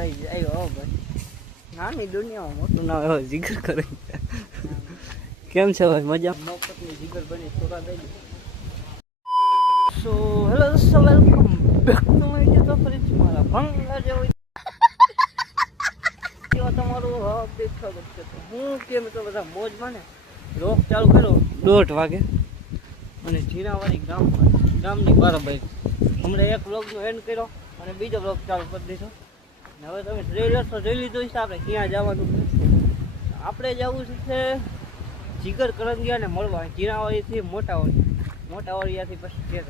ભાઈ આવ્યો ભાઈ નાની દુનિયામાં મોટું નામ એવો જીગર કરે કેમ છે ભાઈ મજા મફતની જીગર બની થોડા દઈ so hello so welcome back to my YouTube ફરી મારા ભંગા જેવો તમારું હાર્દિક સ્વાગત છે હું કેમ તો બધા મોજમાં ને રોક ચાલુ કર્યો 1:30 વાગે અને જીરાવાળી ગામની બરાબર હમણાં એક વ્લોગનો એન્ડ કર્યો અને બીજો વ્લોગ ચાલુ કરી દીધો હવે તમે ટ્રેલર તો જોઈ લીધું છે આપણે ક્યાં જવાનું આપણે જવું છે જીગર કરંગિયાને મળવા જીરાવાળીથી મોટાવાળીયાથી પછી છે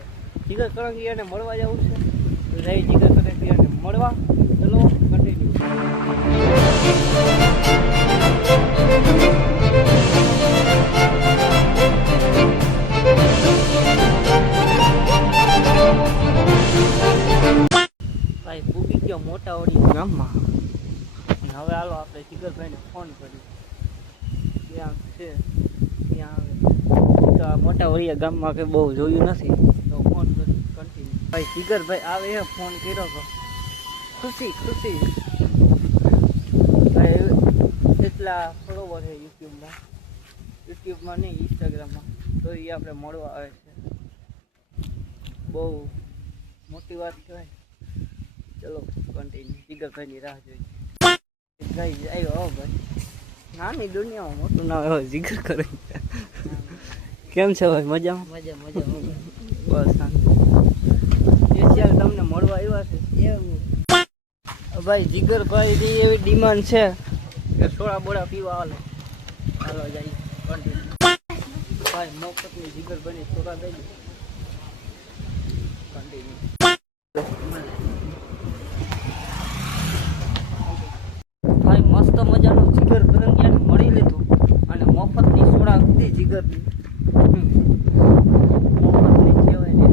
જીગર કરંગિયાને મળવા જવું છે રહી જીગર કરંગિયાને મળવા ચલો કન્ટિન્યુ ભાઈ પૂગી ગયો મોટાવાડી ગામમાં હવે હાલો આપણે જીગરભાઈને ફોન કરીએ ક્યાં છે ત્યાં આવે તો આ મોટાવાડિયા ગામમાં કંઈ બહુ જોયું નથી તો ફોન કરી કન્ટિન્યુ ભાઈ જીગરભાઈ આવે એ ફોન કર્યો તો ખુશી ભાઈ એટલા ફોલોવર છે યુટ્યુબમાં નહીં ઇન્સ્ટાગ્રામમાં તો એ આપણે મળવા આવે છે બહુ મોટી વાત કહેવાય ચલો કન્ટિન્યુ જીગરભાઈની રાહ જોઈએ ભાઈ આવ્યો ભાઈ નાની દુનિયામાં મોટું નામ એવો જીગર કરે કેમ છે ભાઈ મજા બસ શાંતિ સ્પેશિયલ તમને મળવા આવ્યા છે ભાઈ જીગરભાઈની એવી ડિમાન્ડ છે કે સોડા બોડા પીવા હાલો જાય કન્ટિન્યુ ભાઈ મફતની જીગરભાઈની સોડા દઈ દે કન્ટિન્યુ ભાઈ મસ્ત મજાનું જીગર કરંગિયાને મળી લીધું અને મફતની સોડા દીધી જીગરની મફતની કહેવાય ને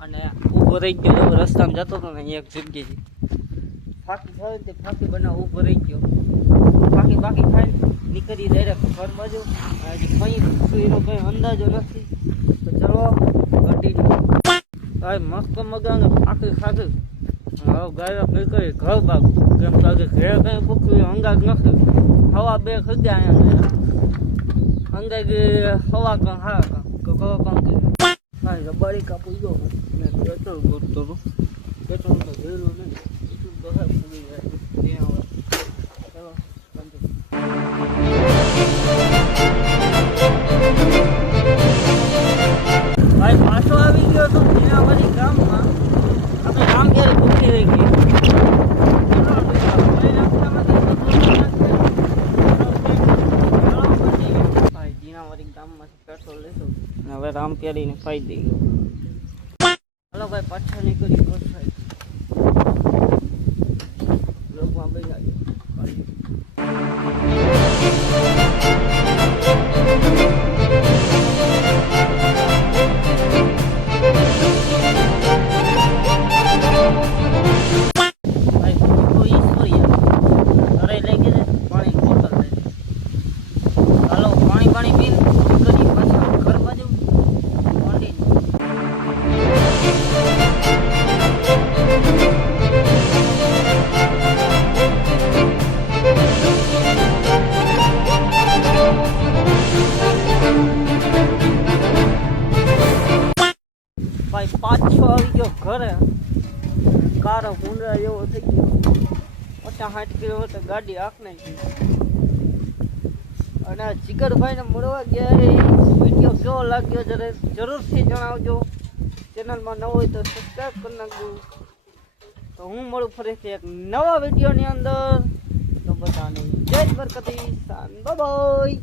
અને ઊભો રહી ગયો રસ્તામાં જતો હતો ને એક જગ્યાએ ફાંકી ખાવે તે ફાંકી બનાવ ઊભો રહી ગયો ફાંકી ખાઈ નીકળી ડાયરેક્ટ ઘર બાજુ હજી કંઈ એનો કંઈ અંદાજો નથી તો ચલો કન્ટિન્યુ ભાઈ મસ્ત મગાને ફાંકી ખાધું હવે ગાય કઈ કરી ઘર બાગું કેમ કે ઘરે કંઈ ભૂખ્યું અંગાજ નથી હવા બે ખગ્યા અહીંયા અંગાજ હવા કાં હા ઘર કાં ભાઈ રબારી કાપી ગયો ને પેટ્રોલ ગોતતો હતો પેટ્રોલ તો જોયેલું નહીં એટલું બહાર પૂરી જાય ત્યાં હવે ચલો ભાઈ પાછો આવી ગયો તો જીરાવાળી ગામમાં આપણે ગામ ક્યારે ભૂખી રહી ગઈ ભાઈ જીરાવાળી ગામમાંથી પેટ્રોલ લેશું હવે રામપ્યારીને ખાઈ દઈએ હલો ભાઈ પાછા નીકળી ઘર સાઈડ લોકમાં બી આવ્યો ભાઈ પાછો આવી ગયો ઘરે કારો કુંડરા જેવો થઈ ગયો 50-60 કિલોમીટર ગાડી આંખ નાખી અને આ જીગરભાઈને મળવા ગયા વિડીયો કેવો લાગ્યો જરૂરથી જણાવજો ચેનલમાં નવો હોય તો સબસ્ક્રાઈબ કરી નાખજો તો હું મળું ફરીથી એક નવા વિડીયોની અંદર તો બધાને જય દ્વારકાધીશ બાય બાય